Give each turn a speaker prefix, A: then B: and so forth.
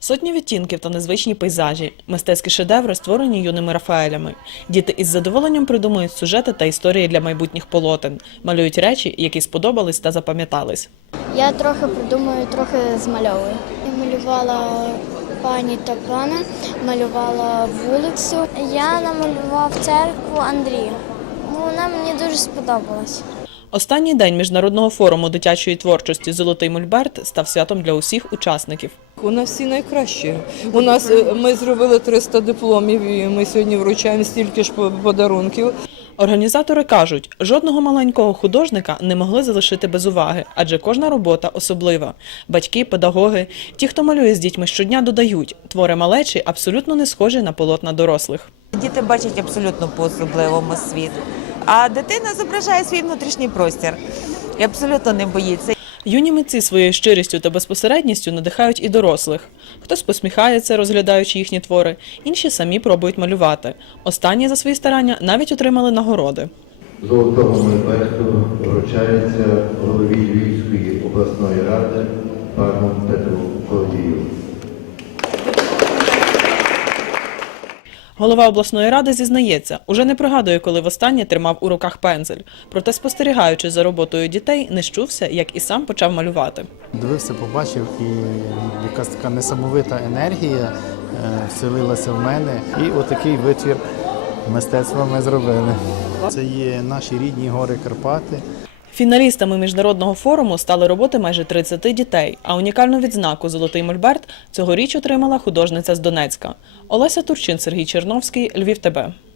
A: Сотні відтінків та незвичні пейзажі, мистецькі шедеври, створені юними Рафаелями. Діти із задоволенням придумують сюжети та історії для майбутніх полотен, малюють речі, які сподобались та запам'ятались.
B: Я трохи придумую, трохи змальовую. Я малювала пані та пана, малювала вулицю. Я намалював церкву Андрія. Вона мені дуже сподобалась.
A: Останній день Міжнародного форуму дитячої творчості «Золотий Мольберт» став святом для усіх учасників.
C: У нас всі найкращі. Ми зробили 300 дипломів і ми сьогодні вручаємо стільки ж подарунків.
A: Організатори кажуть, жодного маленького художника не могли залишити без уваги, адже кожна робота особлива. Батьки, педагоги, ті, хто малює з дітьми щодня, додають, твори малечі абсолютно не схожі на полотна дорослих.
D: Діти бачать абсолютно по-особливому світ, а дитина зображає свій внутрішній простір і абсолютно не боїться.
A: Юні митці своєю щирістю та безпосередністю надихають і дорослих. Хтось посміхається, розглядаючи їхні твори, інші самі пробують малювати. Останні за свої старання навіть отримали нагороди.
E: Золотого Мольберту вручається голові Львівської обласної ради пану Петру Колодію.
A: Голова обласної ради зізнається, уже не пригадує, коли востаннє тримав у руках пензель. Проте, спостерігаючи за роботою дітей, не щувся, як і сам почав малювати.
F: Дивився, побачив, і якась така несамовита енергія вселилася в мене. І отакий витвір мистецтва ми зробили. Це є наші рідні гори Карпати.
A: Фіналістами міжнародного форуму стали роботи майже 30 дітей, а унікальну відзнаку «Золотий Мольберт» цьогоріч отримала художниця з Донецька. Олеся Турчин, Сергій Черновський, Львів ТБ.